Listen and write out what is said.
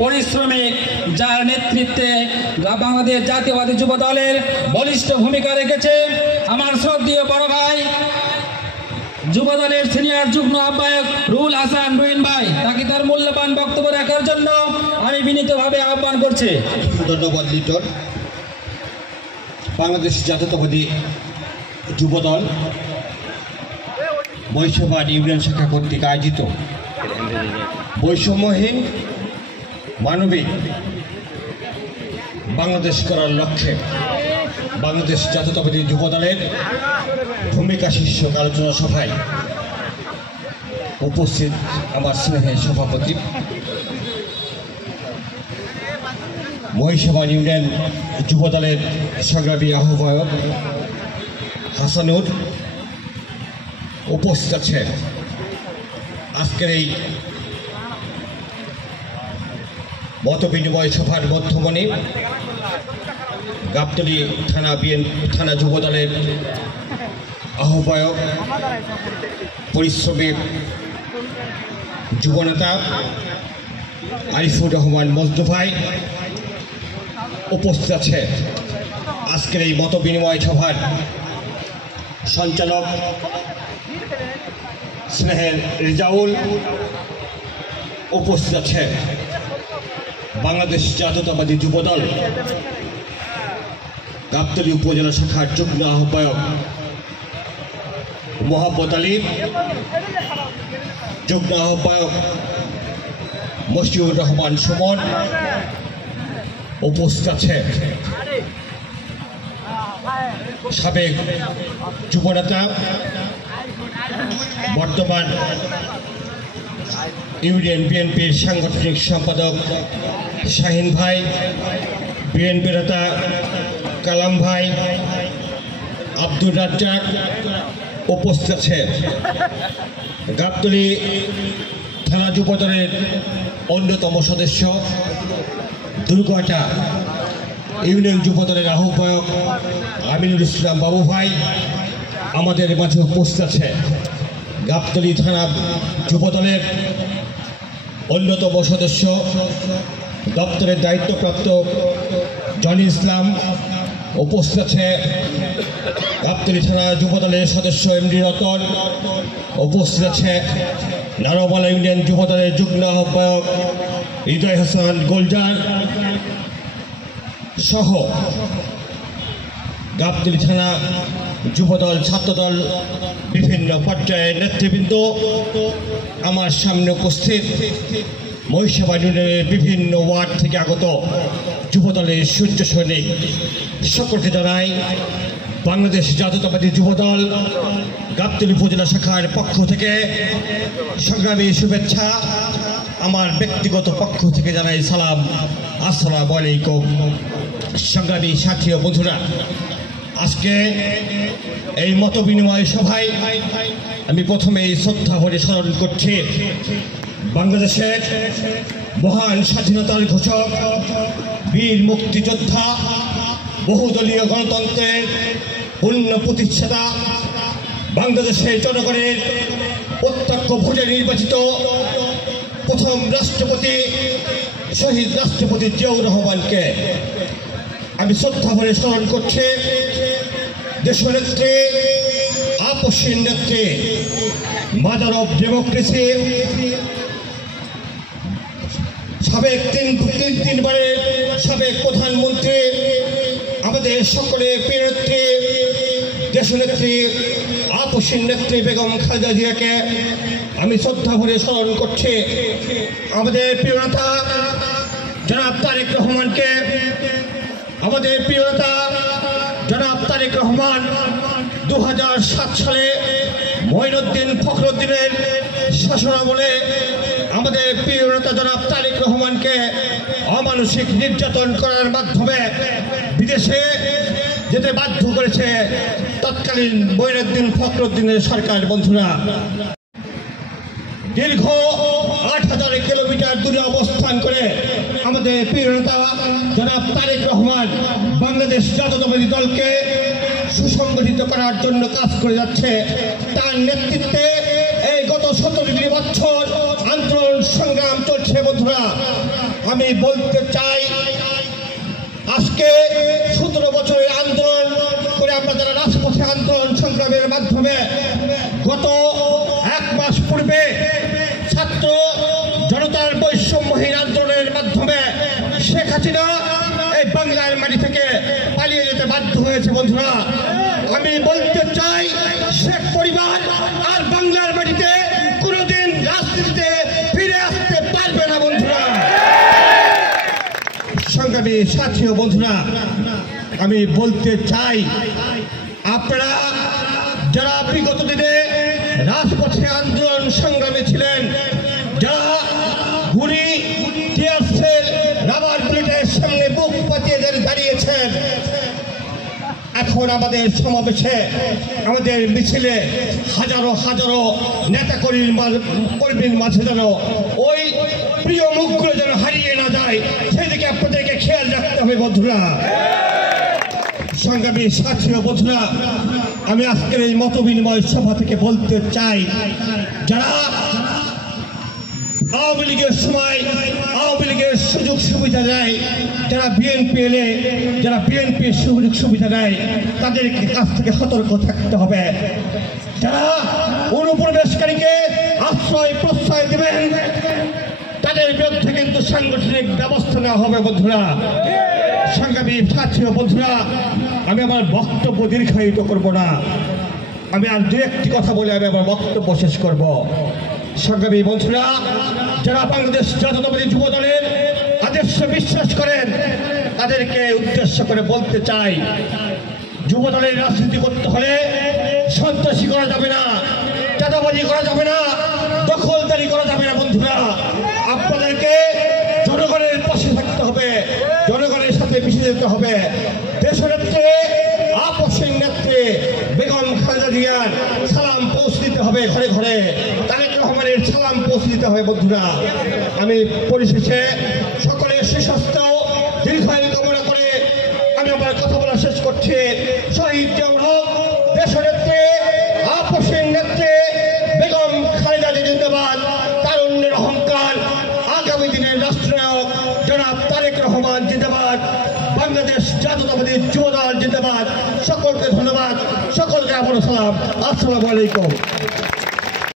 পরিশ্রমিক, যার নেতৃত্বে বাংলাদেশ জাতীয়বাদী যুব দলের বলিষ্ঠ ভূমিকা রেখেছে আমার শ্রদ্ধেয় বড় ভাই যুব দলের সিনিয়র যুগ্ম আহ্বায়ক রুহুল হাসান রুহিন ভাই, তাকে তার মূল্যবান বক্তব্য রাখার জন্য আমি বিনীতভাবে আহ্বান করছি। ধন্যবাদ লিটন। বাংলাদেশ জাতীয়তাবাদী যুব দল বৈশ্যবাদ ইউনিয়ন শাখা কর্তৃক আয়োজিত বৈষম্যহীন মানবিক বাংলাদেশ করার লক্ষ্যে বাংলাদেশ জাতীয়তাবাদী যুব দলের ভূমিকা শীর্ষক আলোচনা সভায় উপস্থিত আমার স্নেহের সভাপতি, মহিষাবাদ ইউনিয়ন যুব দলের সংগ্রামী আহ্বায়ক হাসানুর, উপস্থিত আছেন আজকের এই মতবিনিময় সভার মধ্যমণি গাবতলী থানা যুব দলের আহ্বায়ক, পরিশ্রমী যুবনেতা আরিফুর রহমান মজনু ভাই, উপস্থিত আছে আজকের এই মতবিনিময় সভার সঞ্চালক স্নেহের রিজাউল, উপস্থিত আছে বাংলাদেশ জাতীয়তাবাদী যুব দল গাবতলী উপজেলা শাখার যুগ্ম আহ্বায়ক মোহাম্মদ আলী, যুগ্ম আহ্বায়ক মশিউর রহমান সুমন, উপস্থিত আছে সাবেক যুবনেতা বর্তমান ইউনিয়ন বিএনপির সাংগঠনিক সম্পাদক শাহিন ভাই, বিএনপি নেতা কালাম ভাই, আব্দুর রাজ্জাক, উপস্থিত আছে গাবতলী থানা যুব দলের অন্যতম সদস্য দুর্গটা ইউনিয়ন যুব দলের আহ্বায়ক আমিনুল ইসলাম বাবু ভাই আমাদের মাঝে উপস্থিত আছে গাবতলী থানা যুব দলের অন্যতম সদস্য দপ্তরের দায়িত্বপ্রাপ্ত জনি ইসলাম, উপস্থিত আছে গাবতলী থানা যুব দলের সদস্য এমডি রতন, উপস্থিত আছে নারোবালা ইউনিয়ন যুব দলের যুগ্ম আহ্বায়ক হৃদয় হাসান গোলজার সহ গাবতলী থানা যুবদল, ছাত্রদল, বিভিন্ন পর্যায়ের নেতৃবৃন্দ আমার সামনে উপস্থিত, মহিষাবাদ ইউনিয়নের বিভিন্ন ওয়ার্ড থেকে আগত যুবদলের সূর্য সৈনিক সকলকে জানাই বাংলাদেশ জাতীয়তাবাদী যুবদল গাবতলী উপজেলা শাখার পক্ষ থেকে সংগ্রামী শুভেচ্ছা। আমার ব্যক্তিগত পক্ষ থেকে জানাই সালাম, আসসালামু আলাইকুম। সংগ্রামী সাথী ও বন্ধুরা, আজকে এই মত বিনিময় সভায় আমি প্রথমেই শ্রদ্ধা ভরে স্মরণ করছি বাংলাদেশের মহান স্বাধীনতার ঘোষক, বীর মুক্তিযোদ্ধা, বহুদলীয় গণতন্ত্রের পূর্ণ প্রতিষ্ঠাতা, বাংলাদেশের জনগণের প্রত্যক্ষ ভোটে নির্বাচিত প্রথম রাষ্ট্রপতি শহীদ রাষ্ট্রপতি জিয়াউর রহমানকে আমি শ্রদ্ধা ভরে স্মরণ করছি। দেশনেত্রী, আপসীন নেত্রী, মাদার অফ ডেমোক্রেসি, সাবেক তিনবারের সাবেক প্রধানমন্ত্রী, আমাদের সকলের প্রিয় নেত্রী, দেশনেত্রী, আপসীন নেত্রী বেগম খালেদা জিয়াকে আমি শ্রদ্ধা ভরে স্মরণ করছি। আমাদের প্রিয় নেতা জনাব তারেক রহমানকে, আমাদের প্রিয় নেতা জনাব তারেক রহমান 2007 সালে মঈনুদ্দিন ফখরুদ্দিনের শাসনামলে আমাদের প্রিয় নেতা জনাব তারেক রহমানকে অমানসিক নির্যাতন করার মাধ্যমে বিদেশে যেতে বাধ্য করেছে তৎকালীন মঈনুদ্দিন ফখরুদ্দিনের সরকার। বন্ধুরা, দীর্ঘ 8000 কিলোমিটার দূরে অবস্থান করে আমাদের প্রিয় নেতা জনাব তারেক রহমান বাংলাদেশ জাতীয়তাবাদী দলকে সুসংগঠিত করার জন্য কাজ করে যাচ্ছে। তার নেতৃত্বে এই গত 17 বছর আন্দোলন সংগ্রাম চলছে। বন্ধুরা, আমি বলতে চাই, আজকে 17 বছরের আন্দোলন করে আমরা যারা রাজপথে আন্দোলন সংগ্রামের মাধ্যমে গত 1 মাস পূর্বে ছাত্র জনতার বৈষম্যহীন আন্দোলনের মাধ্যমে শেখ হাসিনা এই বাংলার মাটি থেকে পালিয়ে যেতে বাধ্য হয়েছে। বন্ধুরা, আমি বলতে চাই, শেখ পরিবার আর বাংলার মাটিতে কোনোদিন রাজনীতিতে ফিরে আসতে পারবে না। বন্ধুরা, সংগ্রামী সাথী ও বন্ধুরা, আমি বলতে চাই, আপনারা যারা বিগত দিনে রাজপথে আন্দোলন সংগ্রামে ছিলেন, যারা গুলি, টিয়ার সেল, রাবার বুলেটের সামনে বুক পাতিয়ে দাঁড়িয়েছেন, এখন আমাদের সমাবেশে, আমাদের মিছিলে হাজারো হাজারো নেতা কর্মীর মাঝে যেন ওই প্রিয় মুখগুলো যেন হারিয়ে না যায়, সেদিকে আপনাদেরকে খেয়াল রাখতে হবে। বন্ধুরা, সংগ্রামী সাথী ও বন্ধুরা, আমি আজকের এই মত বিনিময় সভা থেকে বলতে চাই, যারা আওয়ামী লীগের সময় আওয়ামী লীগের সুযোগ সুবিধা দেয়, যারা বিএনপি এলে যারা বিএনপির সুযোগ সুবিধা দেয়, তাদের কাছ থেকে সতর্ক থাকতে হবে। যারা অনুপ্রবেশকারীকে আশ্রয় প্রশ্রয় দেবেন, তাদের বিরুদ্ধে কিন্তু সাংগঠনিক ব্যবস্থা নেওয়া হবে। বন্ধুরা, সংগ্রামী সাথী ও বন্ধুরা, আমি আমার বক্তব্য দীর্ঘায়িত করব না, আমি আর দু একটি কথা বলে আমি আমার বক্তব্য শেষ করব। সংগ্রামী বন্ধুরা, যারা বাংলাদেশ জাতীয়তাবাদী যুব দলের আদর্শে বিশ্বাস করেন, তাদেরকে উদ্দেশ্য করে বলতে চাই, যুব দলের রাজনীতি করতে হলে সন্ত্রাসী করা যাবে না, চাঁদাবাজি করা যাবে না, দখলদারি করা যাবে না। বন্ধুরা, আপনাদেরকে জনগণের পাশে থাকতে হবে, জনগণের সাথে মিশে যেতে হবে। দেশনেত্রী আপসের নেত্রী বেগম খালেদা জিয়ার সালাম পৌঁছে দিতে হবে, ঘরে ঘরে তারেক রহমানের সালাম পৌঁছে দিতে হবে। বন্ধুরা, আমি পরিশেষে সকলের সুস্বাস্থ্য দীর্ঘায়ু কামনা করে আমি আমার কথা বলা শেষ করছি। শহীদ জিয়াউর হক, দেশনেত্রী আপসের নেত্রী বেগম খালেদা জিয়া জিন্দাবাদ, তারুণ্যের অহংকার, আগামী দিনের রাষ্ট্রনায়ক জনাব তারেক রহমান জিন্দাবাদ, বাংলাদেশ জাতীয়তাবাদী যুব দল জিন্দাবাদ। সকলকে ধন্যবাদ, সকলকে আমার সালাম, আসসালামু আলাইকুম।